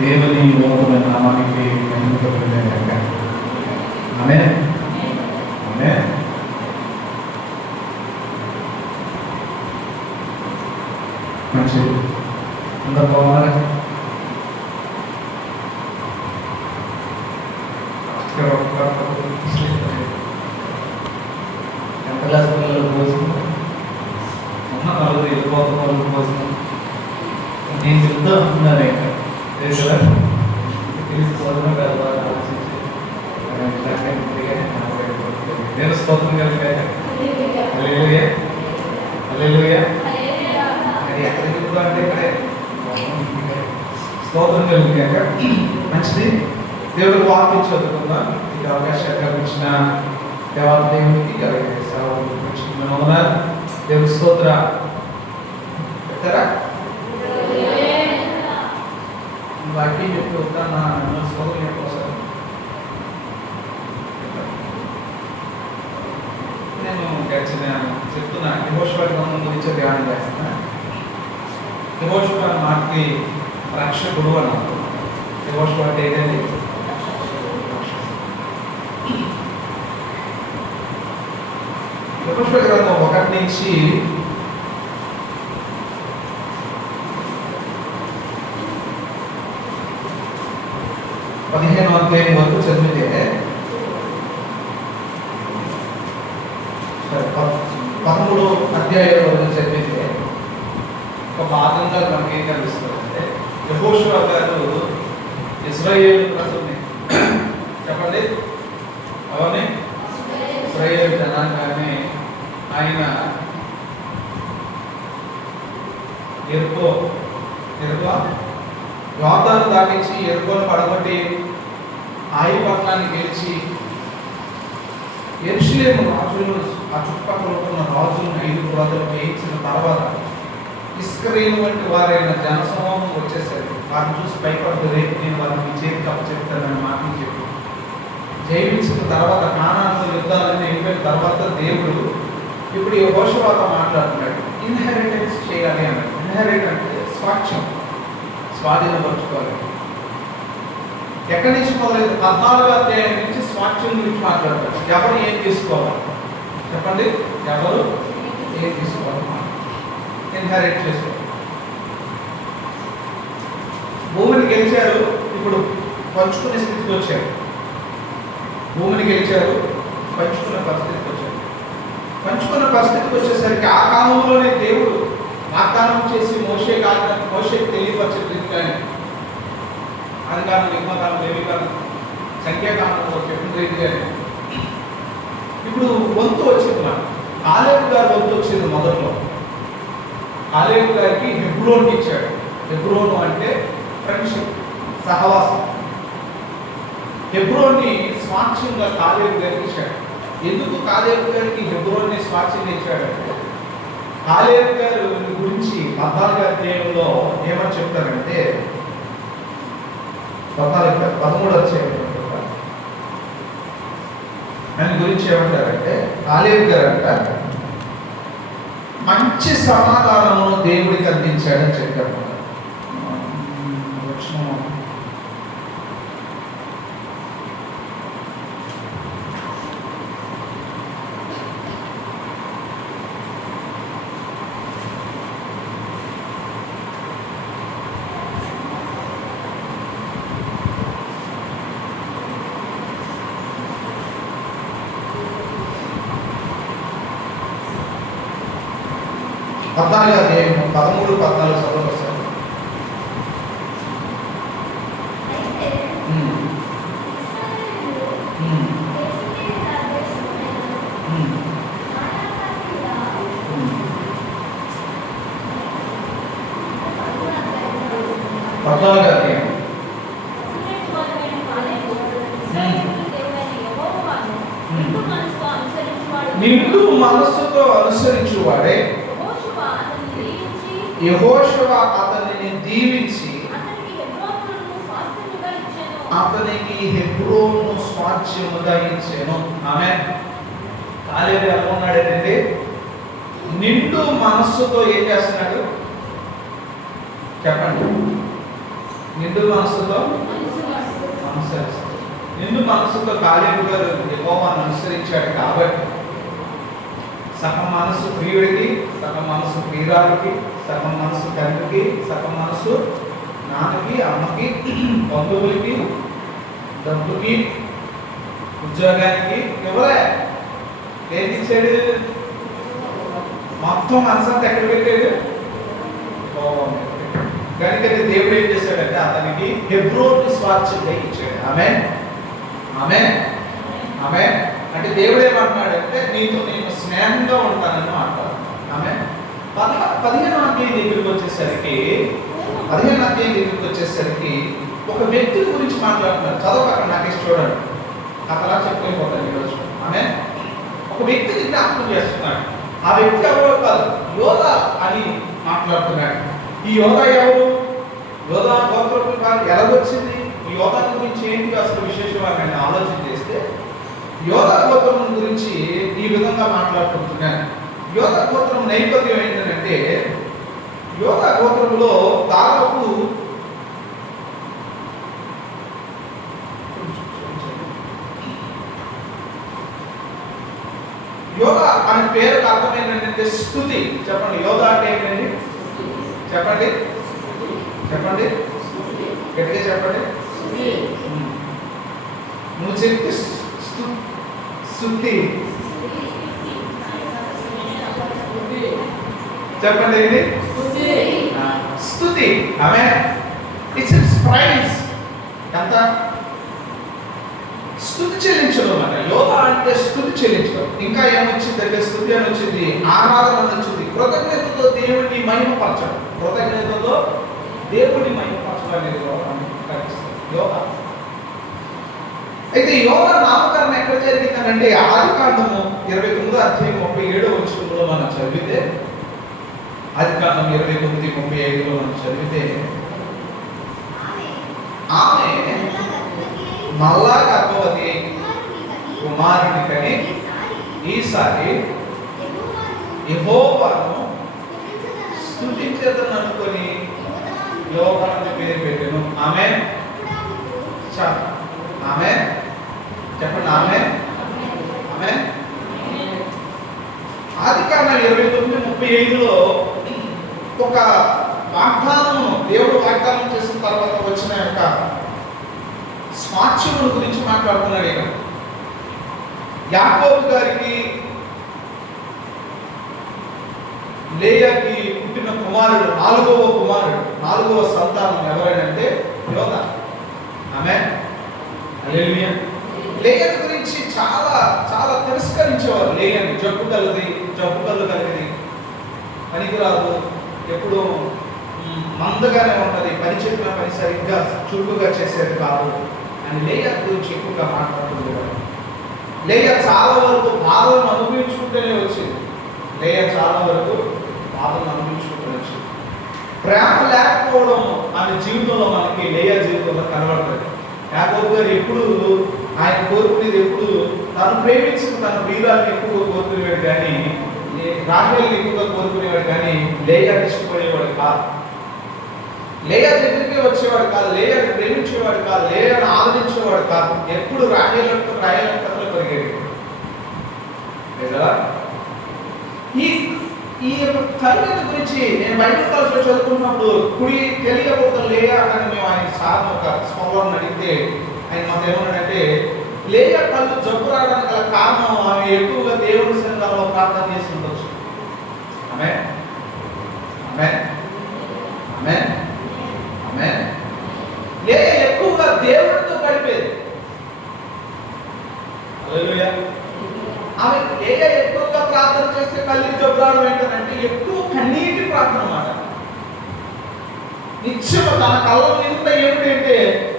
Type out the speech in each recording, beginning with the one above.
దేవుని ఉన్నతమైన నామానికి మహిమ కలుగును గాక. ఆమేన్. ఆమేన్. మంచిది. అందరూ బాగున్నారా? ఎంత క్లాస్ పిల్లలు కోసం ఉన్న నలుగురు వెళ్ళిపోతున్న వాళ్ళ కోసం నేను చెప్తా ఉంటున్నాను. ఇంకా తెలుసుదా తెలిసిపోతున్నా కదా ఆలోచించి నేను స్తోత్రం కలిగాక ఎక్కడ చెప్తా అంటే ఇక్కడే స్తోత్రం కలిగాక. మంచిది. దేవుడికి వాక్యం చదువుకుందాం. ఇది అవకాశం కల్పించిన దేవాదేవునికి దేవుడి స్తోత్ర పెట్టారా? వాక్యం చెప్తా నా స్తోత్రం కోసం నేను చెప్తున్నా. యెహోషువ గ్రంథం గురించి ధ్యానం చేస్తున్నా. యెహోషువ మాటకి రక్షకుడు అన్నారు. యెహోషువ అంటే ఏంటండి? యెహోషువ గ్రంథం 1 నుంచి 15వ అధ్యాయం వరకు చదివితే 13 అధ్యాయాల వరకు చదివితే ఒక భాగంగా మనకి ఏం కనిపిస్తుంది అంటే యెహోషువ గారు ఇశ్రాయేలు ప్రజల్ని చెప్పండి అవన్నీ ఇశ్రాయేలు జనాంగాన్ని ఆయన ఎరుకో యోర్దాను దాటించి ఎరుకోను పడగొట్టి ఆయి పట్టణాన్ని గెలిచి యెరూషలేము రాజులను ఆ చుట్టుపక్కల ఉన్న రాజులను 5 రాజులు వేయించిన తర్వాత ఇస్కరేలు వంటి వారైన జనసమూహం వచ్చేసరికి వారిని చూసి భయపడదు. రేపు నేను వారిని మీ చేతికి అప్పచెప్తానని మాటలు చెప్పి జయించిన తర్వాత కానాను యుద్ధాలను అయిపోయిన తర్వాత దేవుడు ఇప్పుడు యెహోషువతో మాట్లాడుతున్నాడు. ఇన్హెరిటెన్స్ చేయాలి అన్నాడు. ఇన్హెరిట్ అంటే స్వాధీనపరచుకోవాలి. ఎక్కడి నుంచి మొదలైంది? 14వ అధ్యాయం నుంచి స్వాస్థ్యం గురించి మాట్లాడతాడు. ఎవరు ఏం తీసుకోవాలి చెప్పండి? ఎవరు ఏం తీసుకోవాలి? ఇన్హెరిట్ చేసుకోవాలి. భూమిని గెలిచారు, ఇప్పుడు పంచుకునే స్థితికి వచ్చారు. భూమిని గెలిచారు, పంచుకునే పరిస్థితికి వచ్చారు. పంచుకున్న పరిస్థితికి వచ్చేసరికి ఆ కాలంలోనే దేవుడు వాగ్దానం చేసి మోషేకి తెలియపరచలేదు. కానీ అది కాలం, నిగమకాలం, లేవికాలం, సంఖ్యాకాలంలో చెప్పిన రీతిగానే ఇప్పుడు వంతు వచ్చింది. మనం కాలేబు గారి వంతు వచ్చింది. మొదట్లో కాలేబు గారికి హెబ్రోన్ ఇచ్చాడు. హెబ్రోను అంటే ఫ్రెండ్షిప్, సహవాసం. హెబ్రోన్ని స్వాచ్యంగా కాలేబు గారికి ఇచ్చాడు. ఎందుకు కాలేబు గారికి హెబ్రోన్ని స్వాచ్యంగా ఇచ్చాడంటే కాలేబు గారి గురించి 14వ అధ్యాయంలో ఏమని చెప్తారంటే 13వ అధ్యాయంలో ఆయన గురించి ఏమంటారంటే కాలేబు గారు అంట మంచి సమాధానమును దేవుడికి అందించాడని చెప్పారు. అధ్యాయం 13, 14 చదవవలసింది. నిండు మనస్సుతో అనుసరించువాడే యెహోషువ అతనిని దీవించి అతనికి హెబ్రోను స్వాస్థ్యముగా ఇచ్చెను. ఆమేన్. కాలేబు ఎలా ఉన్నాడంటే నిండు మనస్సుతో ఏం చేస్తున్నాడు చెప్పండి? నిండు మనసుతో అనుసరిస్తాడు. నిండు మనసుతో కాలేబు గారు యెహోవాను అనుసరించాడు కాబట్టి సగం మనసు ప్రియుడికి, సగం మనసు ప్రియురాలికి, సగం మనసు తండ్రికి, సగం మనసు నాన్నకి, అమ్మకి, బంధువులకి, డబ్బుకి, ఉద్యోగానికి ఇవ్వలే. ఏం ఇచ్చాడు? మొత్తం మనసంతా ఎక్కడ పెట్టాడు? కనుక దేవుడు ఏం చేశాడంటే అతనికి హెబ్రోను స్వాస్థ్యంగా ఇచ్చాడు. ఆమేన్, ఆమేన్, ఆమేన్. అంటే దేవుడు ఏమంటున్నాడంటే నీతో నేను స్నేహంగా ఉంటానని మాట్లాడు. ఆమేన్. 15వ అధ్యాయం దగ్గరికి వచ్చేసరికి ఒక వ్యక్తి గురించి మాట్లాడుతున్నారు. చదవక అక్కడ నాకు చూడండి, అలా చెప్పుకోపోతాను ఈరోజు. ఆమేన్. ఒక వ్యక్తిని జ్ఞాపకం చేస్తున్నాడు. ఆ వ్యక్తి ఎవరో కాదు, యోధా అని మాట్లాడుతున్నాడు. ఈ యోధా ఎవరు? యోధా గోత్రపు ఎలా వచ్చింది? ఈ యోధా గురించి ఏంటి అసలు విశేషమైన ఆలోచన చేస్తే యోధా గోత్రం గురించి ఈ విధంగా మాట్లాడుకుంటున్నాను. యోధా గోత్రం నేపథ్యం ఏంటంటే యోధా గోత్రంలో దాదాపు యోధా అనే పేరుకు అర్థం ఏంటంటే స్తుతి. చెప్పండి, యోధా అంటే ఏంటండి? చెప్పండి, చెప్పండి, గట్టిగా చెప్పండి. నువ్వు చెప్తే స్తుతి చెప్పండి. ఏంటి స్తుతి? ఆమేన్. It's praise. ఎంత? స్తుతి చెల్లించడం అన్నమాట. యోధా అంటే స్తుతి చెల్లించడం. ఇంకా ఏమొచ్చింది అంటే స్తుతి అని వచ్చింది, ఆరాధన అని వచ్చింది, కృతజ్ఞతతో దేవుడిని మహిమపరచడం. కృతజ్ఞతతో దేవుడిని మహిమపరచడం అనేది యోధా. అయితే యోధా నామకరణం ఎక్కడ జరిగిందనంటే ఆదికాండము 29వ అధ్యాయం 37వ వచనంలో మనం చదివితే, ఆదికాండం 29:35లో మనం చదివితే ఆమె మళ్ళా గర్భవతి కుమారుని కని ఈసారి యెహోవాను స్తుతించదని అనుకొని యోధా అని పేరు పెట్టాను. ఆమేన్. ఆమేన్. చెప్పండి, ఆమేన్, ఆమేన్. ఆదికాండం 29:35లో ఒక వాగ్దానం, దేవుడు వాగ్దానం చేసిన తర్వాత వచ్చిన యొక్క స్వాస్థ్యముల గురించి మాట్లాడుతున్నాడు. ఇక్కడ యాకోబు గారికి లేయాకి పుట్టిన కుమారుడు, నాలుగవ సంతానం ఎవరైనంటే యోధా. ఆమేన్, హల్లెలూయా. లేయా గురించి చాలా చాలా తిరస్కరించేవారు. లేయని జబ్బు కళ్ళు కలిగింది, పనికిరాదు, ఎప్పుడు మందగానే ఉంటుంది, పని చెప్పిన పని సరిగ్గా చురుకుగా చేసేది కాదు అని లేయా గురించి ఎక్కువగా మాట్లాడుతుండేవారు. లేయా చాలా వరకు బాధలను అనుభవించుకుంటూనే వచ్చింది. ప్రేమ లేకపోవడం ఆమె జీవితంలో మనకి లేయా జీవితంలో కనబడుతుంది. యాకోబు గారు ఎప్పుడు ఆయన కోరుకునేది ఎప్పుడు తను ప్రేమించిన తన ప్రియురాలను ఎక్కువగా కోరుకునేవాడు, కానీ రాహేలుని ఎక్కువగా కోరుకునేవాడు, కానీ లేయాని ఇష్టపడేవాడు కాదు. లేయా దగ్గరికి వచ్చేవాడు కాదు, లేయాని ప్రేమించేవాడు కాదు, లేయాని ఆదరించేవాడు కాదు. ఎప్పుడు రాహేలు కథలు పెరిగేది. ఈ తల్లి గురించి నేను బైబిల్ క్లాస్లో చదువుకున్నప్పుడు కుడి తెలియబోతున్న లేయా అని మేము ఆయన సార్ ఒక స్వభావం అడిగితే ఆయన మాకు ఏమన్నాడంటే లేయా కళ్ళు జబ్బు రావడానికి గల కారణం ఆమె ఎక్కువగా దేవుని సంఘంలో ప్రార్థన చేసి ఉండొచ్చు. ఆమేన్, ఆమేన్, ఆమేన్, ఆమేన్. లేయా ఎక్కువగా దేవుడితో గడిపేది. హల్లెలూయా. ఆమె లేయా ఎక్కువగా ప్రార్థన చేస్తే కళ్ళకి జబ్బు రావడం ఏంటంటే ఎక్కువ కన్నీటి ప్రార్థన అన్నమాట. నిత్యం తన కళ్ళ నిండా ఏమిటంటే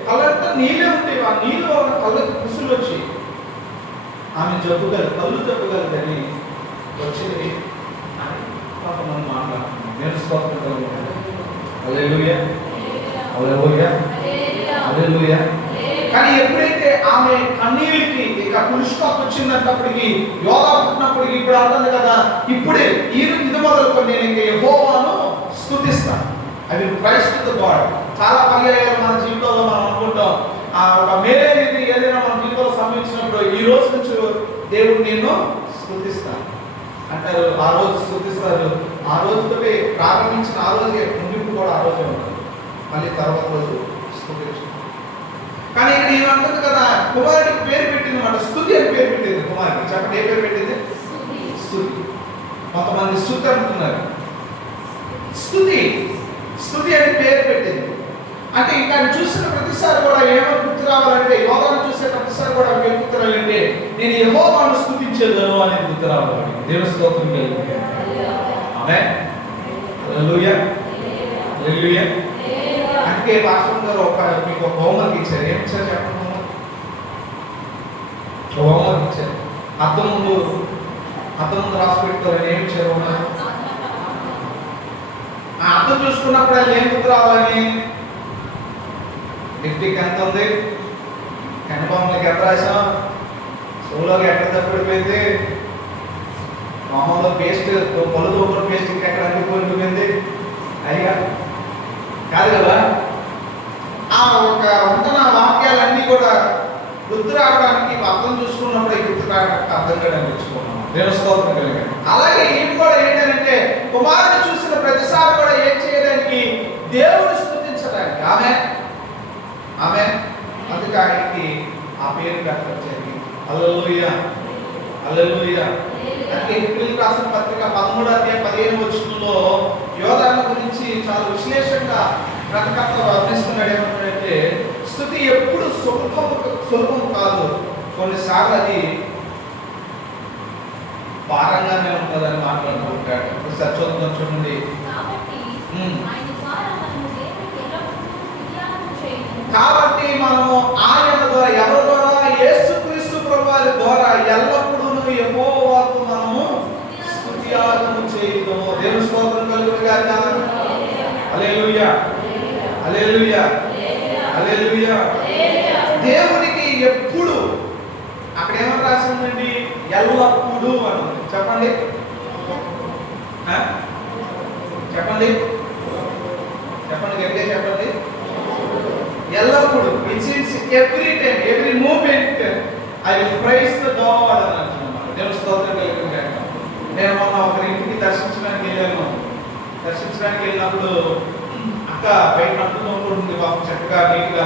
కళ్ళంతా నీళ్ళే ఉంటాయి. ఆ నీళ్ళు వల్ల కళ్ళకి కుసులు వచ్చి ఆమె కళ్ళు జబ్బుగలదని వచ్చింది అని కొంతమంది మాట్లాడుతున్నారు. నేను స్తోత్రం. హల్లెలూయా, హల్లెలూయా, హల్లెలూయా. కానీ ఎప్పుడైతే ఆమె కన్నీళ్ళకి ఇక పురుషత్వం వచ్చిందంటప్పటికి, యోధా పుట్టినప్పటికి ఇప్పుడు అవుతుంది కదా, ఇప్పుడే ఇది మొదలుకొని నేను ఇంకా యెహోవాను స్తుతిస్తాను. I will praise to the God. చాలా పర్యాయాలు మన జీవితంలో మనం అనుకుంటాం, ఒక మేలైనది ఏదైనా మన జీవితంలో సంభవించినప్పుడు ఈ రోజు నుంచి దేవుడు నేను స్తుతిస్తాను అంటారు. ఆ రోజు స్తుతిస్తారు. ఆ రోజుతో ప్రారంభించిన ఆ రోజే ముగింపు కూడా ఆ రోజే ఉంటుంది. మళ్ళీ తర్వాత రోజు స్తుతించు. కానీ ఇక్కడ ఏమంటుంది కదా, కుమారుడికి పేరు పెట్టింది మాట, స్తుతి అని పేరు పెట్టింది కుమారుడికి. చెప్పండి, ఏ పేరు పెట్టింది? స్తుతి. కొంతమంది స్తుతి అంటున్నారు. స్తుతి స్తుతి అని పేరు పెట్టింది. అంటే ఇంకా చూసిన ప్రతిసారి కూడా ఏమో గుర్తు రావాలంటే, యోగాను చూసే ప్రతిసారి కూడా ఏం గుర్తు రావాలంటే, నేను యెహోవాను స్తుతించేదను అనేది గుర్తు రావాలి. దేవుని స్తోత్రం కలుగుతుంది. ఆమేన్. హల్లెలూయా, హల్లెలూయా. అందుకే పాస్టర్ గారు మీకు ఒక హోంవర్క్ ఇచ్చారు. ఏం ఇచ్చారు చెప్పండి? హోంవర్క్ ఇచ్చారు. అర్థం ముందు రాసి పెట్టుకోవాలని ఏం ఇచ్చారు? ఆ అర్థం చూసుకున్నప్పుడు అది ఏం గుర్తు రావాలని, డిగ్రీకి ఎంత ఉంది, కనబాంలోకి ఎంత రాసాం, చెవులోకి ఎక్కడ తప్పిడిపోయింది, మామూలుగా పేస్ట్ పళ్ళు తోపుల పేస్ట్ ఇంకెక్కడ అందిపోయింది అయ్యా కాదు కదా. ఆ ఒక ఉంటున్న వాక్యాలన్నీ కూడా గుర్తు రావడానికి అర్థం చూసుకున్నప్పుడు గుర్తు రావడానికి అర్థం కూడా నేర్చుకున్నాం. దేవస్తోత్రం కలిగాడు. అలాగే ఇవి కూడా ఏంటంటే, కుమారుని చూసిన ప్రతిసారి కూడా ఏం చేయడానికి, దేవుని స్తుతించడానికి. ఆమె అందుకే ఆయనకి ఆ పేరు పెట్టింది. హల్లెలూయా, హల్లెలూయా. అంటే హెబ్రీయులకు రాసిన పత్రిక 13వ అధ్యాయం 15వ వచనంలో యోధాను గురించి చాలా విశ్లేషణగా ప్రకటన వర్ణిస్తున్నాడు. ఏమంటాడంటే, స్తుతి ఎప్పుడు సులభం కాదు, కొన్నిసార్లు అది భారంగానే ఉంటుందని మాట్లాడుతుంటాడు. సత్యోదం చూడండి. కాబట్టి మనము ఆయన ద్వారా, ఎవరి ద్వారా? యేసుక్రీస్తు ప్రభువారి ద్వారా ఎల్లప్పుడూ యెహోవాకు మనము స్తుతియాగము చేయుదుము. దేవుని స్తోత్రం కలుగును గాక. హల్లెలూయా, హల్లెలూయా, హల్లెలూయా. దేవునికి ఎప్పుడు, అక్కడ ఏమని రాసి ఉందండి? ఎల్లప్పుడూ అని ఉంది. చెప్పండి, చెప్పండి, చెప్పండి, గట్టిగా చెప్పండి. ఎల్లప్పుడు, it's means every time, every moment I will praise the Lord అని అంటున్నాను. దేవుని స్తోత్రం కలుగును గాక. నేను మొన్న ఒకరి ఇంటికి దర్శించడానికి వెళ్ళినప్పుడు అక్క బయట నడుపుతూ ఉంటుంది. బాబు చక్కగా నీట్గా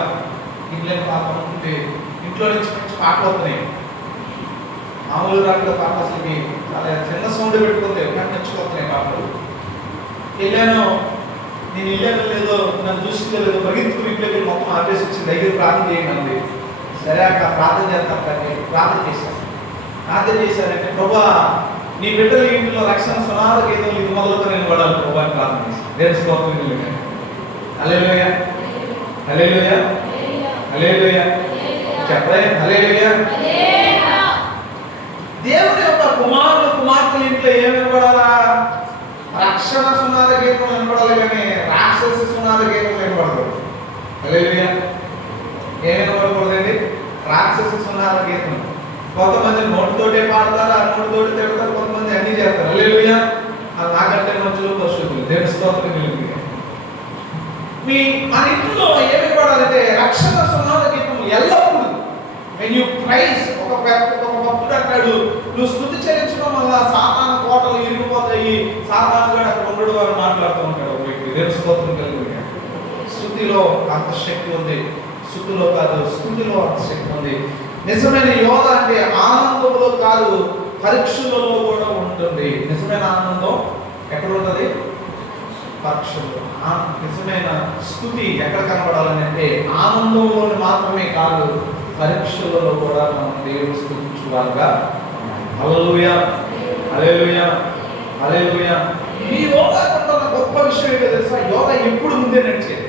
ఇంట్లో పాప ఉంటుంది. ఇంట్లో నుంచి మంచి పాటలు వస్తున్నాయి. మామూలు రాకుండా పాట అసలు చాలా చిన్న సౌండ్ పెట్టుకుంది, కానీ నచ్చుకోతున్నాయి పాటలు. వెళ్ళాను, నేను వెళ్ళాను లేదో, నన్ను చూసిందో లేదో, పరిగెత్తుకుని ఇంట్లోకి మొత్తం ఆపేసి వచ్చి దగ్గర ప్రార్థన చేయండి. సరే అక్క ప్రార్థన చేస్తాను కానీ ప్రార్థన చేశానంటే, ప్రభా నీ బిడ్డల ఇంట్లో రక్షణ సునాద గీతం ఇది మొదలుతో నేను పడాలి ప్రభా అని ప్రార్థన చేశాను. దేవుని స్తోత్రం. హల్లెలూయా, హల్లెలూయా, హల్లెలూయా. చెప్పలే హల్లెలూయా. దేవుని యొక్క కుమార్తెల ఇంట్లో ఏమి వినపడాలా? రక్షణ సునాద గీతం వినపడాలి, కానీ రాక్షస సునాద గీతం వినపడదు. హల్లెలూయా. ఏమి వినపడకూడదండి? రాక్షస సునాద గీతం. కొంతమంది నోటితోటే పాడతారు, ఆ నోటితోటి తిడతారు, కొంతమంది అన్ని చేస్తారు. హల్లెలూయా. అది నాకంటే మనుషులు పరిశుద్ధులు. దేవుని స్తోత్రం కలుగును. మన ఇంట్లో ఏమి పడాలంటే రక్షణ సునాద గీతం ఎల్లప్పుడూ. when you praise, ఒక భక్తుడు అంటాడు, నువ్వు స్తుతి చెల్లించడం వల్ల సాతాను కోటలు ఇరిగిపోతాయి, సాతాను కూడా అక్కడ ఉండడు అని మాట్లాడుతూ ఉంటాడు ఒక వ్యక్తి. దేవుని స్తోత్రం కలుగును. స్తుతిలో అంత శక్తి ఉంది, స్తుతిలో కాదు, స్తుతిలో అంత శక్తి ఉంది. నిజమైన యోధ అంటే ఆనందంలో కాదు, పరీక్షలలో కూడా ఉంటుంది. నిజమైన ఆనందం ఎక్కడ ఉంటుంది? పరీక్షలో. నిజమైన స్తుతి ఎక్కడ కనబడాలని అంటే ఆనందంలో మాత్రమే కాదు, పరీక్షలలో కూడా మనం దేవుని స్తుతించువారుగా. హల్లెలూయా, హల్లెలూయా, హల్లెలూయా. ఈ యోగా కొంత గొప్ప విషయం ఏంటో తెలుసా? యోగా ఎప్పుడు ముందే నడిచేది.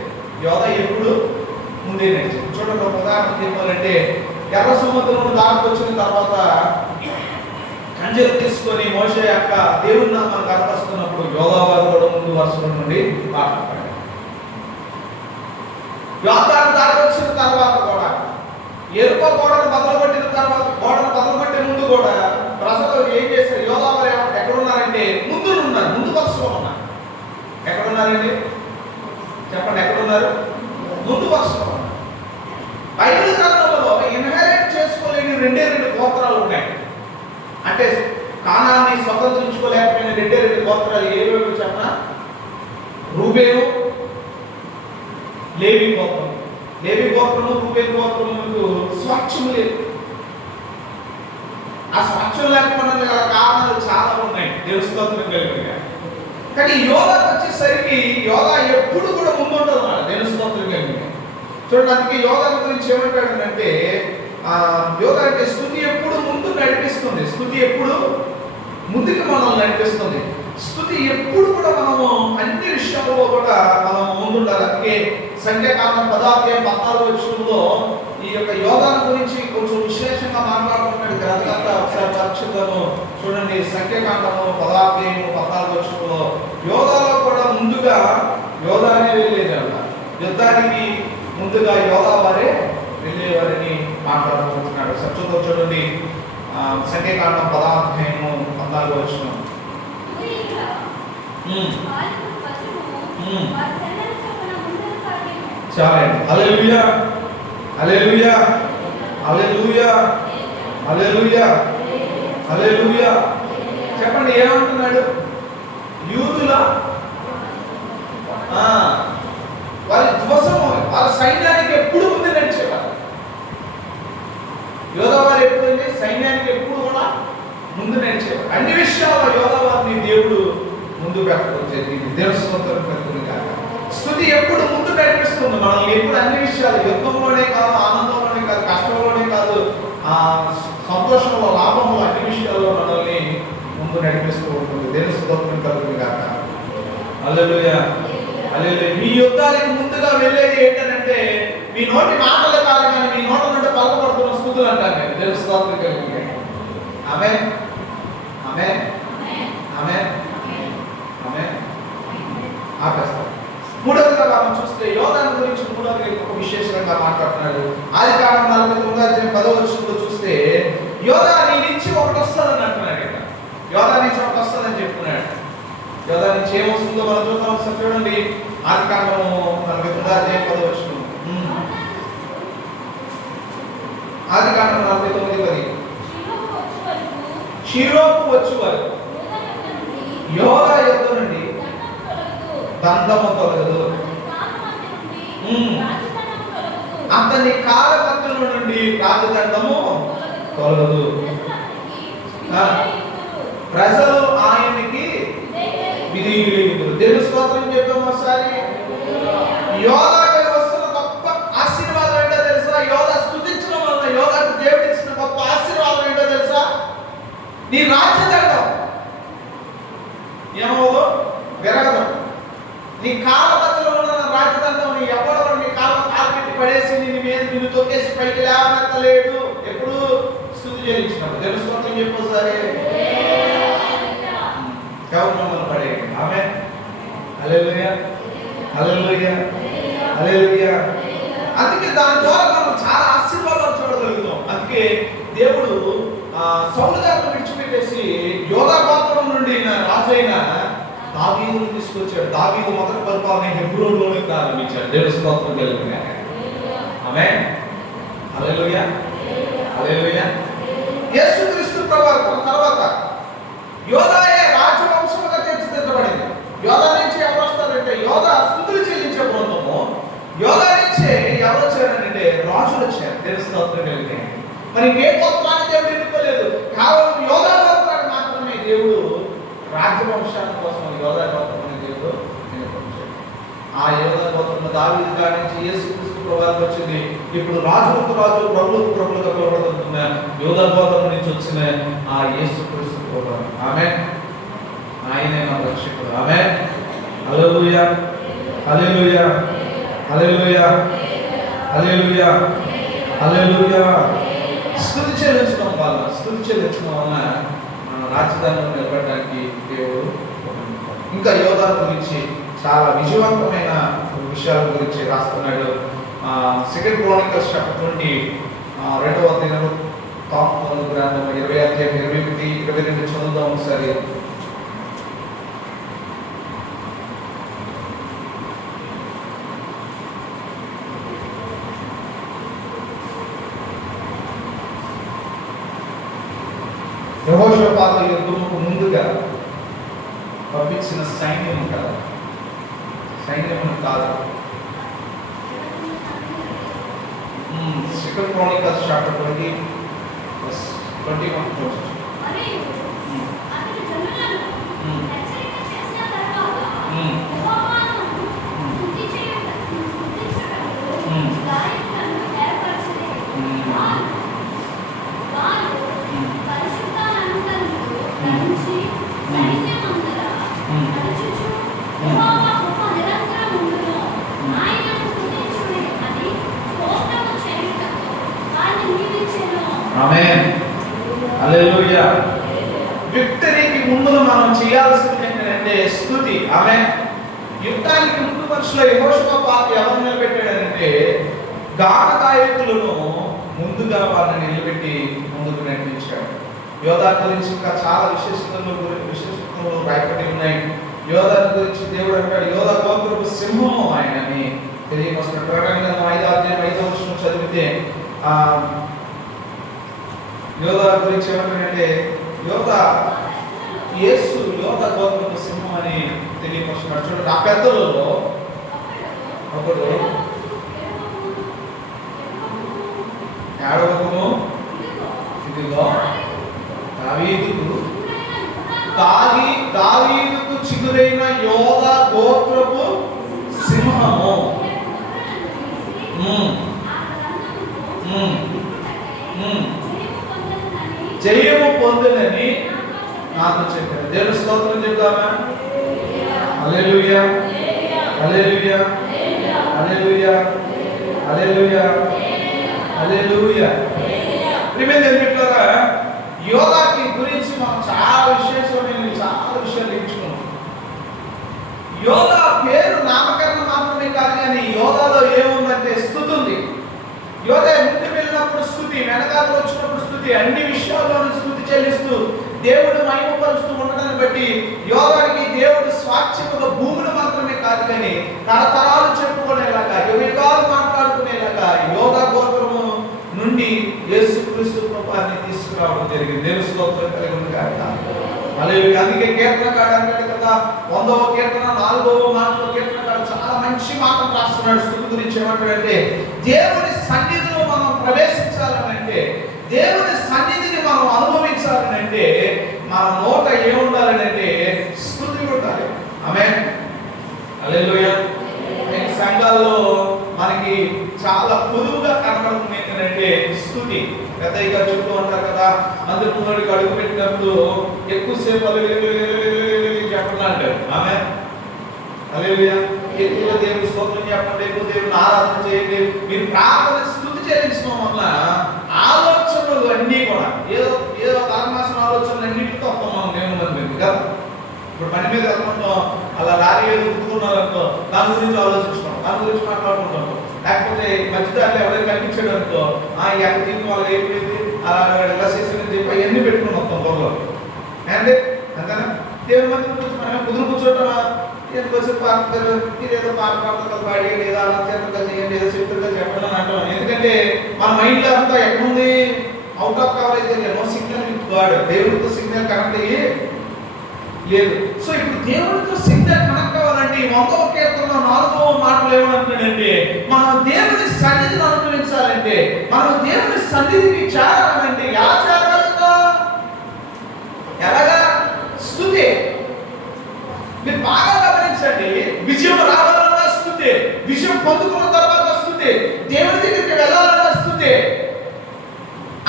చూడండి, ఒక ఉదాహరణ చెప్పాలంటే, ఎర్ర సముద్రం దాటుకొచ్చిన తర్వాత కంచెలు తీసుకొని మోషే యొక్క దేవుని నామాన్ని కనపరుస్తున్నప్పుడు యోగా వారు కూడా ముందు వరుసలో నుండి మాట్లాడారు. యోగాను దాటుకొచ్చిన తర్వాత కూడా ఎరుక గోడను బదలగొట్టే ముందు కూడా ప్రజలు ఏం చేశారు? యోగా వారు ఎక్కడున్నారంటే ముందు వరుసలో ఉన్నారు. ఎక్కడున్నారండి? చెప్పండి, ఎక్కడున్నారు? ముందు వరుసలో ఉన్నాడు. బైబిల్ గ్రంథంలో ఇన్హెరిట్ చేసుకోలేని రెండు గోత్రాలు ఉన్నాయి. అంటే కానాన్ని స్వతంత్రించుకోలేకపోయిన రెండు గోత్రాలు ఏవేవి చెప్పనా? రూబేను, లేవి గోత్రం. లేవి గోత్రము, రూబేను గోత్రము మీకు స్వచ్ఛము లేదు. ఆ స్వచ్ఛం లేకపోవడానికి గల కారణాలు చాలా ఉన్నాయి, స్తోత్రం కలిగిన. కానీ యోగాకి వచ్చేసరికి యోగా ఎప్పుడు కూడా ముందుంటుంది అన్నమాట, స్తోత్రం కలిగిన. చూడండి, అందుకే యోగా గురించి ఏమంటాడంటే యోగా అంటే స్తుతి ఎప్పుడు ముందు నడిపిస్తుంది. స్తుతి ఎప్పుడు ముందుకు మనల్ని నడిపిస్తుంది. స్తుతి ఎప్పుడు కూడా మనము అన్ని విషయాల్లో కూడా మనం ముందుండాలి. అందుకే సంఖ్యాకాండం 14:14 ఈ యొక్క యోగాల గురించి కొంచెం విశేషంగా మాట్లాడుతున్నాడు గ్రంథకర్త. ఒకసారి పరిచిద్దాము. చూడండి, సంఖ్యాకాండము 14:14 యోగాలో కూడా ముందుగా యోగానే వెళ్ళేది అన్న. యుద్ధానికి ముందుగా యోగా వారే వెళ్ళేవారని మాట్లాడుకుంటున్నాడు. సత్యంతో చూడండి, సంఖ్యాకాండం 14:14 చాలండి. హల్లెలూయా, హల్లెలూయా, హల్లెలూయా, హల్లెలూయా, హల్లెలూయా. చెప్పండి, ఏమంటున్నాడు? యూదుల వాళ్ళ ధ్వసము, వాళ్ళ సైన్యానికి ఎప్పుడు ముందు నడిచేవారు. యోధావారు ఎప్పుడైతే సైన్యానికి ఎప్పుడు కూడా ముందు నడిచేవారు. అన్ని విషయాల్లో యోధావారిని దేవుడు ముందు పెట్టడం జరిగింది. స్తోత్రం కలుగును గాక. స్తుతి ఎప్పుడు ముందు నడిపిస్తుంది మనల్ని. ఎప్పుడు అన్ని విషయాలు, యుద్ధంలోనే కాదు, ఆనందంలోనే కాదు, కష్టంలోనే కాదు, సంతోషంలో, లాభంలో, అన్ని విషయాల్లో మనల్ని ముందు నడిపిస్తూ ఉంటుంది. స్తోత్రం కలుగును గాక. హల్లెలూయా, హల్లెలూయా. మీ యుద్ధాలకు ముందుగా వెళ్ళేది ఏంటంటే మీ నోటి మాటలు కాదు, కానీ మీ నోట నుండి పలకబడుతున్న స్తుతులు అంటారు. నేను స్తోత్రం కలుగును గాక. ఆమేన్, ఆమేన్, ఆమేన్, ఆమేన్. ఆపేస్తాం. మూడవదిగా మనం చూస్తే యోధాను గురించి మూడవది ఒక విశేషంగా మాట్లాడుతున్నాడు. ఆదికాండం 49:10 చూస్తే యోధా నీ నుంచి ఒకటి వస్తుందని అంటున్నాడు. యోధా నుంచి ఒకటి వస్తుందని చెప్తున్నాడు. యోధా నుంచి ఏమొస్తుందో మనం చూద్దాం. ఒకసారి చూడండి, ఆదికాండం 49:10. ఆదికాండం 49:10 షీలోకు వచ్చువారు యోధా యొద్ద నుండి దండము తొలగదు, అతని కాలకత్తుల నుండి రాజదండము తొలగదు. ప్రజలు ఆయనకి విధేయులు. దేవుని స్తోత్రం చెప్పాము. ఒకసారి యోధాకి వస్తున్న గొప్ప ఆశీర్వాదం ఏంటో తెలుసా? యోధా స్తుతించడం వల్ల యోధాకి దేవుడు ఇచ్చిన గొప్ప ఆశీర్వాదం ఏంటో తెలుసా? నీ రాజదండం ఏమవుదు? విరగదు. నీ కాళ్ళ మధ్యలో ఉన్న రాజదండం నీ ఎవడో నీ కాళ్ళ పెట్టి పడేసి నిన్ను తొక్కేసి పైకి లేవనెత్తలేడు. ఎప్పుడు స్తుతి చెల్లించినప్పుడు. దేవుని స్తోత్రం చెప్పోసారి గౌరవం పడేయండి. ఆమేన్, హల్లెలూయా, హల్లెలూయా, హల్లెలూయా. అందుకే దాని ద్వారా మనం చాలా ఆశీర్వాదాలు చూడగలుగుతాం. అందుకే దేవుడు సౌలు గారిని విడిచిపెట్టేసి యోధా గోత్రం నుండి రాజు అయిన దావీదును తీసుకొచ్చాడు. దావీదు మొదటి పరిపాలన హెబ్రోనులోనే ప్రారంభించాడు. దేవుని స్తోత్రం కలుగును గాక. ఆమేన్, హల్లెలూయా, హల్లెలూయా. యేసుక్రీస్తు ప్రభువు తర్వాత యోధాయే రాజవంశముగా తీర్చిదిద్దబడింది. యోధా నుంచి ఎవరు వస్తారంటే యోధా స్తుతులు చెల్లించే బృందము. యోధా నుంచే ఎవరు వచ్చారంటే రాజులు వచ్చారు. దేవుని స్తోత్రం కలుగును గాక. మరి ఏ గోత్రాన్ని దేవుడు ఎన్నుకోలేదు, కేవలం యోధా గోత్రాన్ని మాత్రమే దేవుడు రాజవంశాల కోసం యోధా గోత్రాన్ని దేవుడు ఎన్నుకొచ్చాడు. ఆ యోధా గోత్రంలో దావీదు గారి నుంచి యేసుక్రీస్తు ప్రభువుకి వచ్చింది. ఇప్పుడు రాజులకు రాజు, ప్రభువులకు ప్రభువుగా పిలువబడుతున్న యోధా గోత్రం నుంచి వచ్చిన ఆ యేసుక్రీస్తు ప్రభువు. ఆమేన్, ఆయనే మన రక్షకుడు. ఆమేన్, హల్లెలూయా, హల్లెలూయా, హల్లెలూయా, హల్లెలూయా, హల్లెలూయా. స్తుతి చెల్లించడం వల్ల రాజధానిలో నిలబడడానికి దేవుడు. ఇంకా యోధా గురించి చాలా విజయవంతమైన విషయాల గురించి రాస్తున్నాడు. 2 Chronicles chapter 20 2వ దినవృత్తాంతముల గ్రంథం 20:21-22 చదువుదాం ఒకసారి. యెహోషాపాతు యుద్ధముకు ముందుగా పంపించిన సైన్యము కాదు. Second Chronicles chapter 20 verse 21 first. ఆమేన్. హల్లెలూయా. విక్టరీకి ముందు మనం చేయాల్సింది ఏంటంటే స్తుతి. ఆమేన్. యుద్ధానికి ముందు పక్షంలో యెహోషాపాతు ఎవరు నిలబెట్టాడంటే గానగాయకులను ముందుగా వారిని నిలబెట్టి ముందుకు నడిపించాడు. యోధా గురించి ఇంకా చాలా విశేషతలు రాయబడి ఉన్నాయి. యోధా గురించి దేవుడు అంటాడు, యోధా గోత్రపు సింహము ఆయన అని తెలియవస్తున్న ప్రకటన 5:5 చదివితే యోధా గురించి ఏమంటాడంటే యేసు యోధా గోత్రపు సింహం అని తెలియపరుస్తున్నాడు. చూడండి, ఆ పెద్దలలో ఒకడు ఏడవకును, ఇదిగో దావీదుకు చిగురైన యోధా గోత్రపు సింహము జయము పొందునని నాతో చెప్పారు. దేవుని స్తోత్రం చెప్తామా? హల్లెలూయా, హల్లెలూయా, హల్లెలూయా, హల్లెలూయా, హల్లెలూయా. ప్రియమైన మిత్రులారా, యోధాకి గురించి మనం చాలా విశేషాలు ఎంచుకున్నాం. యోధా పేరు నామకరణం మాత్రమే కాదు, కానీ యోధాలో ఏముందంటే స్తుతి ఉంది. యోధా ముందు వెళ్ళినప్పుడు స్తుతి, వెనకాల వచ్చినప్పుడు స్తుతి, అన్ని విషయాల్లోనూ స్తుతి చెల్లిస్తూ దేవుడు మహిమపరుస్తూ ఉండడాన్ని బట్టి యోధానికి దేవుడు స్వాచ్ఛముగా భూములు మాత్రమే కాదు, కానీ తరతరాలు చెప్పుకునేలాగా, యుగాలు మాట్లాడుకునేలాగా యోధా గోత్రము నుండి యేసుక్రీస్తు ప్రభువుని తీసుకురావడం జరిగింది. దేవుని స్తోత్రం కలుగును గాక. హల్లెలూయా. అందుకే కీర్తనకారుడు అంటాడు కదా, 100వ కీర్తన 4వ మాటలో కీర్తనకారుడు చాలా మంచి మాటలు రాస్తున్నాడు స్తుతి గురించి. ఏమంటాడంటే, దేవుని సన్నిధిలో మనం ప్రవేశించాలనంటే, దేవుని సన్నిధిని మనం అనుభవించాలనంటే మన నోట ఏముండాలనంటే స్తుతి ఉండాలి. ఆమేన్. హల్లెలూయా. సంఘాల్లో మనకి చాలా పొదువుగా కనబడుతుంది ఏంటంటే స్తుతి. పెద్దగా చెప్తూ ఉంటారు కదా, మందిరంలోకి అడుగు పెట్టినప్పుడు ఎక్కువసేపు చెప్పండి అంటారు. ఆమేన్. హల్లెలూయా. ఎక్కువ దేవుని స్తోత్రం చెప్పండి, ఎక్కువ దేవుని ఆరాధన చేయండి. మీరు ప్రార్థన స్తుతి చెల్లించడం వల్ల ఆలోచనలు అన్నీ కూడా ఏదో తలమాసిన ఆలోచనలు అన్నింటితో మనం దేవుని మంది కదా. ఇప్పుడు పని మీద వెళ్తుంటాం, అలా లారీ ఏదో గుర్తుకున్నారనుకో, దాని గురించి ఆలోచిస్తాం, దాని గురించి మాట్లాడుకుంటాం. లేకపోతే మధ్యదారులు ఎవరైనా కనిపించాడు అనుకో, ఎక్కడ దీన్ని వాళ్ళు అయిపోయింది, అలా ఎలా చేసిందని చెప్పి అవన్నీ పెట్టుకుని మొత్తం త్వరలో అంటే అంతేనా. దేవుని మంది కూర్చొని కుదురు కూర్చోటమా, వచ్చి పాడతారు, మీరు ఏదో పాటలు పాడి లేదా అలంకరణగా చేయండి, ఏదో చెప్తుందా చెప్పండి అని అంటాం. ఎందుకంటే మన మైండ్లో అంతా ఎక్కడుంది, out of coverage, no signal with God. దేవుడితో సిగ్నల్ కనెక్ట్ అయ్యి లేదు. సో ఇప్పుడు దేవుడితో సిగ్నల్ కనెక్ట్ అవ్వాలంటే 100వ కీర్తనలో 4వ మాటలు ఏమంటున్నాడంటే, మనం దేవుని సన్నిధిని అనుభవించాలంటే, మనం దేవుని సన్నిధికి చేరాలంటే ఎలా చేరాలంట? ఎలాగా? స్తుతి. మీరు బాగా గమనించండి, విజయం రావాలన్నా స్తుతి, విజయం పొందుకున్న తర్వాత స్తుతి, దేవుని దగ్గరికి వెళ్ళాలన్నా స్తుతి.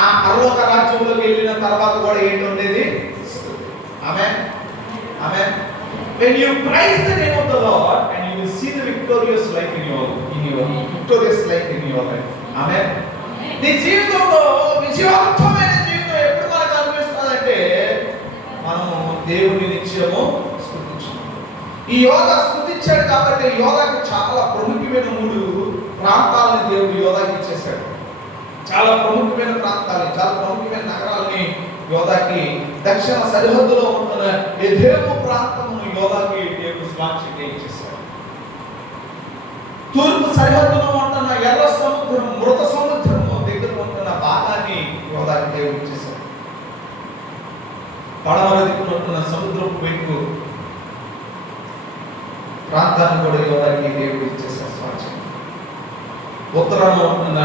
ఆ పరలోక రాజ్యంలోకి వెళ్ళిన తర్వాత కూడా ఏంటి ఉండేది? స్తుతి. ఆమేన్. Amen. When you praise the name of the Lord, and you will see the victorious life in your victorious life in your life. Amen. నీ జీవితంలో విజయవంతమైన జీవితం ఎప్పుడు మనకు అనిపిస్తుందంటే మనము దేవుని నిత్యము స్తుతించాలి. ఈ యోధా స్తుతించాడు కాబట్టి యోధాకి చాలా ప్రముఖమైన 3 ప్రాంతాలను దేవుడు యోధాకి ఇచ్చేశాడు. చాలా ప్రముఖమైన ప్రాంతాలు, చాలా ప్రముఖమైన నగరాలని యోధాకి, దక్షిణ సరిహద్దులో ఉంటున్న ఎదోము ప్రాంతమును యోధాకి దేవుడు స్వాచ్ఛగా ఇచ్చేశాడు. తూర్పు సరిహద్దులో ఉంటున్న ఎర్ర సముద్రం, మృత సముద్రము దగ్గర ఉంటున్న భాగాన్ని యోధాకి దేవుడు ఇచ్చేశాడు. సముద్రపు వైపు ప్రాంతాన్ని కూడా యోధాకి దేవుడు ఇచ్చేసారు స్వాచ్యం. ఉత్తరాల్లో ఉన్న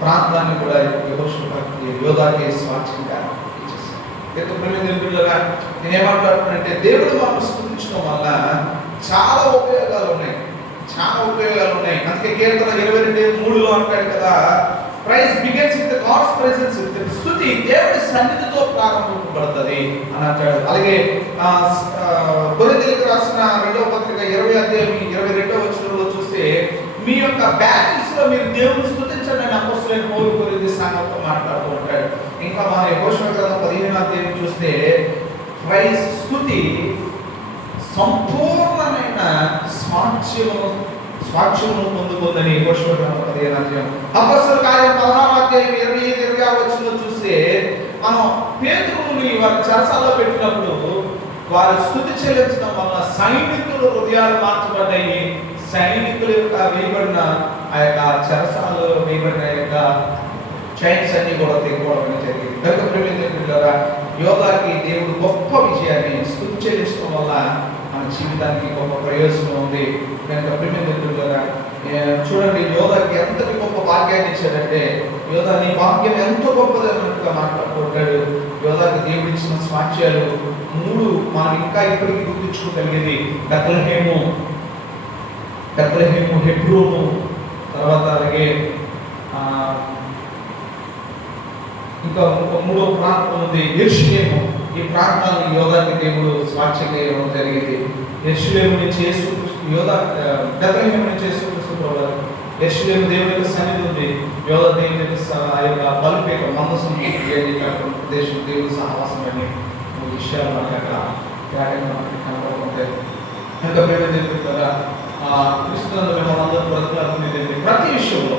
ప్రాంతాన్ని కూడా యోధాకి స్వాచ్యంగా ఇచ్చేసారు. నేనేమంటానంటే దేవుడు మనం స్తుతించడం వల్ల చాలా ఉపయోగాలు ఉన్నాయి, చాలా ఉపయోగాలు ఉన్నాయి. అందుకే కీర్తన 22:3 అంటాడు కదా, praise begins with God's presence. స్తుతి దేవుడి సన్నిధితో ప్రారంభించబడుతుంది అని అంటాడు. అలాగే కొరింథీయులకు రాసిన 2వ పత్రిక 20:22 చూస్తే మీ యొక్క బ్యాటిల్స్ లో మీరు దేవుని స్తుతించండి అని అపోస్తలుడైన పౌలు కొరింథీ సంఘంతో మాట్లాడుతూ ఉంటాడు. ఇంకా మన యెహోషువ గ్రంథం 15వ చూస్తే ప్రైజ్ స్తుతి సంపూర్ణమైన స్వాచ్యమును పొందుకుందని యెహోషువ గ్రంథం 15వ అపోస్తలుల కార్యం 16:25-26 చూస్తే మనం పేతురుని వారి చెరసాలలో పెట్టినప్పుడు వారు స్తుతి చెల్లించడం వల్ల సైనికుల హృదయాలు మార్చబడ్డాయి. సైనికుల యొక్క వేయబడిన ఆ యొక్క చెరసాలలో వేయబడిన యొక్క చైన్స్ అన్ని కూడా తెగిపోవడం జరిగింది. కనుక ప్రేమికులారా, యోగాకి దేవుడు గొప్ప విజయాన్ని స్తుతి చెల్లించడం వల్ల మన జీవితానికి గొప్ప ప్రయోజనం ఉంది. కనుక ప్రేమికులారా, చూడండి యోగాకి ఎంతటి గొప్ప భాగ్యాన్ని ఇచ్చాడంటే, యోగా నీ భాగ్యం ఎంతో గొప్పది అన్నట్టుగా మాట్లాడుకుంటాడు. యోగాకి దేవుడు ఇచ్చిన స్వాచ్యాలు 3 మనం ఇంకా ఇప్పటికీ గుర్తించుకోగలిగేది. బెత్లెహేము, హెబ్రోను, తర్వాత అలాగే ఇంకా 3వ ప్రాంతం ఉంది యెరూషలేము. ఈ ప్రాంతాన్ని యోధాకి దేవుడు స్వాచ్యంగా ఇవ్వడం జరిగింది. యెరూషలేము నుంచి బెత్లెహేము నుంచి యేసుక్రీస్తు ప్రభువు. యెరూషలేము దేవుని యొక్క సన్నిధి ఉంది. యోధా దేవుని యొక్క ఆ యొక్క బలిపీఠ మందసం ప్రదేశం, దేవుని సహవాసం అని విషయాలు మనకి అక్కడ కనబడుతుంటాయి. కనుక మేము దేవుడు కదా క్రీస్తునందు మనందరూ బ్రతుకులాడుకునేది ప్రతి విషయంలో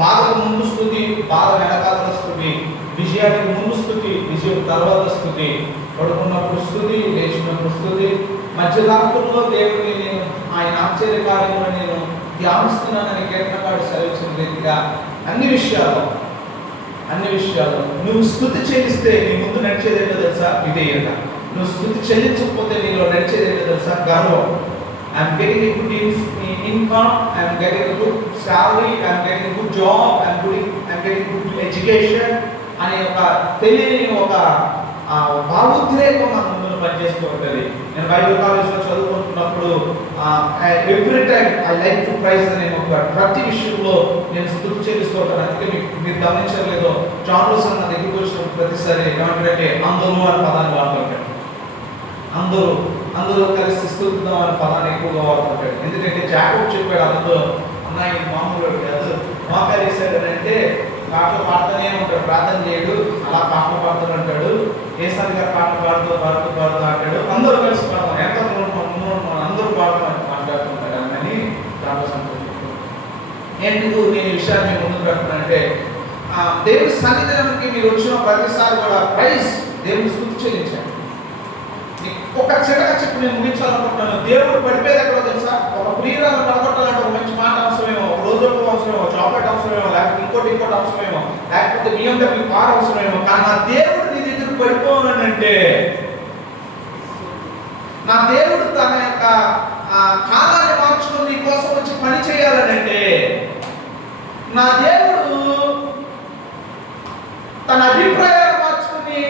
బాధకు ముందు స్తుతి, బాధ వెనకాల స్తుతి, విజయానికి ముందు స్తుతి, విజయం తర్వాత స్తుతి, పడుకున్నప్పుడు స్తుతి, లేచినప్పుడు స్తుతి, మధ్యరాత్రుల్లో దేవుడిని నేను ఆయన ఆశ్చర్య కార్యములను నేను ధ్యానిస్తున్నానని కీర్తనకారుడు సెలవించిన రీతిగా అన్ని విషయాల్లో నువ్వు స్తుతి చెల్లిస్తే నీ ముందు నడిచేది ఏంటో తెలుసా? విధేయత. నువ్వు స్తుతి చెల్లించకపోతే నీలో నడిచేది ఏంటో తెలుసా? గర్వం. I'm getting a good income, I'm getting a good salary, I'm getting a good job, I'm getting good education అనే ఒక తెలియని ఒక భావోద్రేకం మన ముందు పనిచేస్తూ ఉంటుంది. నేను బైబిల్ కాలేజ్లో చదువుకుంటున్నప్పుడు every time I like to praise అనే ఒక ప్రతి విషయంలో నేను స్తుతి చెల్లిస్తూ ఉంటాను. అందుకే మీరు గమనించలేదో, జాన్ రోస్ అన్న దగ్గరికి వచ్చినప్పుడు ప్రతిసారి ఏమంటారంటే అందరూ అనే పదాన్ని వాడుతుంటాడు. అందరూ కలిసి స్తుతిద్దాం అనే పదాన్ని ఎక్కువగా వాడుతుంటాడు. ఎందుకంటే జాకోబు చెప్పాడు అతనితో, అన్న ఈ మామూలు కాదు, మోకాలు వేసాడంటే పాటలు పాడుతూనే ఉంటాడు, ప్రార్థన చేయడు, అలా పాటలు పాడుతూ ఉంటాడు. ఏసారి గారు పాటలు పాడుతూ అంటాడు. అందరూ కలిసి పాడతాం, ఎంత అందరూ పాడుతూ మాట్లాడుతుంటాడు అని చాలా సంతోషం. ఎందుకు నేను ఈ విషయాన్ని ముందుకు పెడుతున్నానంటే, దేవుడి సన్నిధానానికి మీరు వచ్చిన ప్రతిసారి కూడా ప్రైజ్ దేవుని స్తుతి చెల్లించాడు. ఒక చిన్నగా చెప్పి నేను ముగించాలనుకుంటున్నాను. దేవుడు పడిపోయేది ఎక్కడో తెలుసా? ఒక ప్రియురాలను పడగొట్టాలంటే ఒక మంచి మాట అవసరమేమో, ఒక రోజు అవసరమేమో, చాక్లెట్ అవసరమేమో, లేకపోతే ఇంకోటి అవసరమేమో, లేకపోతే BMW కార్ అవసరమేమో. కానీ నా దేవుడు నీ దగ్గర పడిపోవాలంటే, నా దేవుడు తన యొక్క కాలాన్ని మార్చుకుని నీ కోసం వచ్చి పని చేయాలనంటే, నా దేవుడు తన అభిప్రాయాలు మార్చుకుని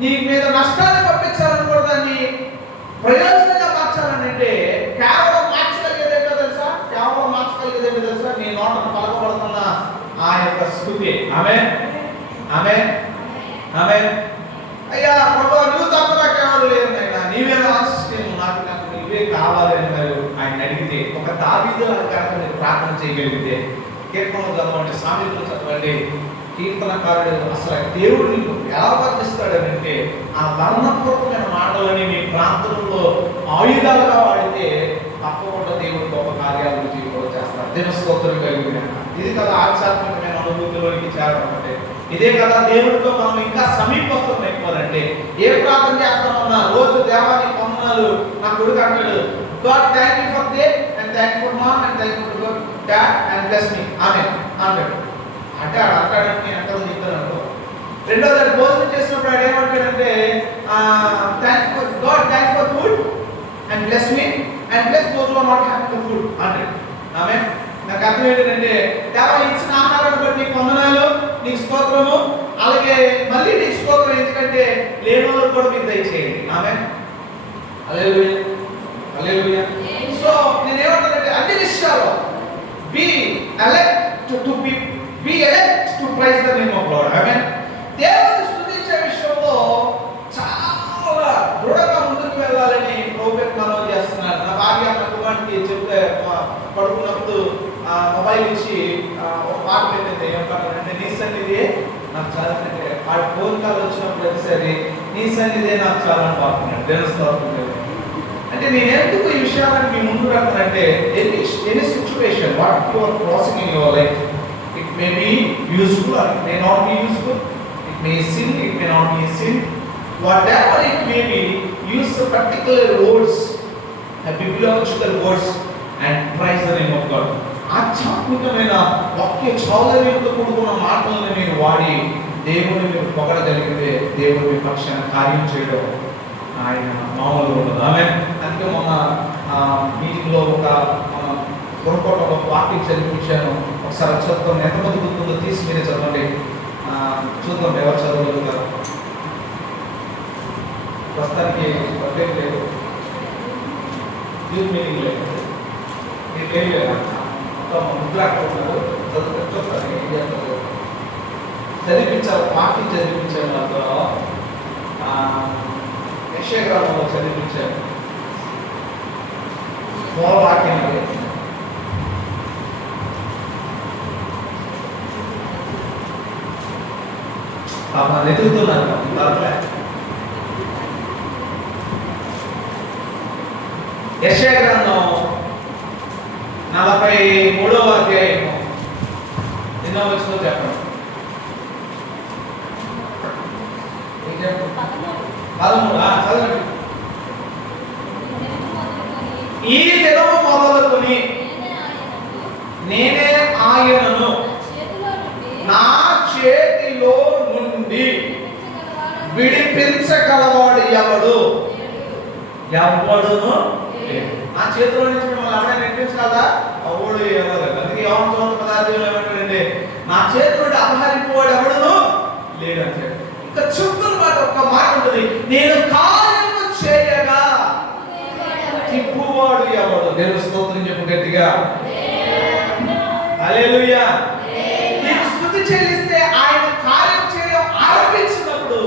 నీ మీద నష్టాన్ని పంపించాలనుకోవడాన్ని ప్రయోజనంగా మార్చాలనంటే కేవలం మార్చగలిగేదేంటో తెలుసా? నీ నోటను పలకబడుతున్న ఆ యొక్క స్తుతి. ఆమేన్. అయ్యా ప్రభువా, నువ్వు తప్ప నాకెవరు లేరు నాయనా, నీవే ఆశ్రయం, నాకు నీవే కావాలి అని ఆయన అడిగితే, ఒక దావీదు కనుక మీరు ప్రార్థన చేయగలిగితే, కీర్తనలు చదవండి, సామెతలు చదవండి, కీర్తనకారుడు అసలు దేవుడు నీకు ఎలా వర్ణిస్తాడనంటే, ఆ వర్ణపూర్వకమైన మాటలని మీ ప్రాంతంలో ఆయుధాలుగా వాడితే తప్పకుండా దేవుడు గొప్ప కార్యాలు కూడా చేస్తారు. దేవుని స్తోత్రం కలిగిన ఇది కదా ఆధ్యాత్మికమైన అనుభూతిలోనికి చేరడం అంటే. ఇదే కదా దేవుడితో మనం ఇంకా సమీపత్వం ఎక్కువాలంటే. ఏ ప్రార్థన చేస్తామన్నా రోజు దేవానికి వందనాలు, నా కొడుకు అంటాడు, God thank you for day and thank you for mom and thank you for dad and bless me. ఆమేన్ అంటాడు. అంటాడంటే ఎంతో చెప్తాను అనుకో. రెండోది భోజనం చేసినప్పుడు ఆయన ఏమంటాడంటే, thank for food and bless me and bless those who are not having the food అంటాడు. ఆమేన్. నాకు అర్థం ఏంటంటే దేవా ఇచ్చిన ఆహారాన్ని బట్టి నీకు వందనాలు, నీకు స్తోత్రము, అలాగే మళ్ళీ నీకు స్తోత్రం, ఎందుకంటే లేని వాళ్ళకు కూడా మీరు దయచేయండి. ఆమేన్. హల్లెలూయా, హల్లెలూయా. సో నేను ఏమంటానంటే అన్ని విషయాల్లో be elect to be elect to praise the name of Lord. ఆమేన్. దేవుని స్తుతించే విషయంలో చాలా దృఢంగా ముందుకు వెళ్ళాలని ప్రభువు మనం చేస్తున్నారు. నా భార్య నా కుమారుడికి చెప్తే పడుకున్నప్పుడు మొబైల్ ఇచ్చి ఒక పాట పెట్టింది. ఏమంటారంటే నీ సన్నిధి నాకు చాలా, అంటే వాడి ఫోన్ కాల్ వచ్చినప్పుడు ప్రతిసారి నీ సన్నిధే నాకు చాలా అని పాడుతున్నాడు. తెలుస్తుంది అంటే నేను ఎందుకు ఈ విషయాన్ని మీ ముందు పెడతానంటే any situation what you are crossing in your life, it may be useful or it may not be useful, it may sin, it may not be sin, whatever it may be, use the particular words, a biblical words and praise the name of God. ఆధ్యాత్మికమైన వాక్య చౌలర్యంతో కూడుకున్న మాటలను మీరు వాడి దేవుని మీరు పొగడగలిగితే దేవుని మీ పక్షాన కార్యం చేయడం ఆయన మామూలుగా ఉండదు. ఆమె అందుకే మొన్న మీటింగ్లో ఒక పొరపాటులో వాక్యం చదివించాను. ఒకసారి చదువుతాను, ఎంతమంది గుర్తుందో తీసి మీరే చదవండి. చూద్దాం ఎవరు చదవగలుగుతారు. ప్రస్తుతానికి అప్డేట్ లేదు, యూత్ మీటింగ్ లేదు, మీకు ఏం లేదా ముద్ర ఉన్నారు. చదివించాలి, వాక్యం చదివించాను. అందులో యెషయా గ్రంథంలో చదివించాను. వాక్యం అది ఎదుగుతున్నారు. యెషయా గ్రంథం 43వ అధ్యాయము 8వ వచనం చెప్పండి. 13 చదవండి. ఈ దినము మొదలుకొని నేనే ఆయనను నా చేతిలో నుండి విడిపించగలవాడు ఎవడు? ఎవడును నా చేతిలో నుంచి మిమ్మల్ని ఎవరైనా విడిపించగలదా? అవుడు ఎవరు? అందుకే యోహాను 10:16 ఏమంటాడంటే నా చేతి నుండి అపహరింపవాడు ఎవడును లేదంటే. ఇంకా చుట్టూ మాట ఒక్క మాట ఉంటుంది, నేను కార్యము చేయగా తిప్పువాడు ఎవడు? దేవుని స్తోత్రం చెప్పు గట్టిగా. హల్లెలూయా. నీవు స్తుతి చెల్లిస్తే ఆయన కార్యం చేయడం ఆరంభించినప్పుడు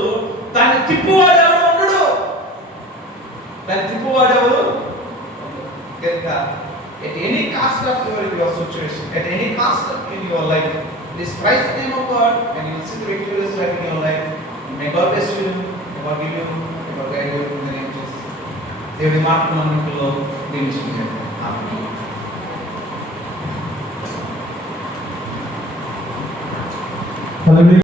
దాన్ని తిప్పువాడు ఎవడు ఉండడు. దాన్ని తిప్పువాడు ఎవడు? కనుక at any cost of your situation, at any cost of in your life, this praise the name of God and you will see the victorious life in your life. May God bless you, may God give you, may God guide you in the name of Jesus. దేవుడి మాటలు మనకులో దీవించుకుంటాం. ఆమేన్. హల్లెలూయా.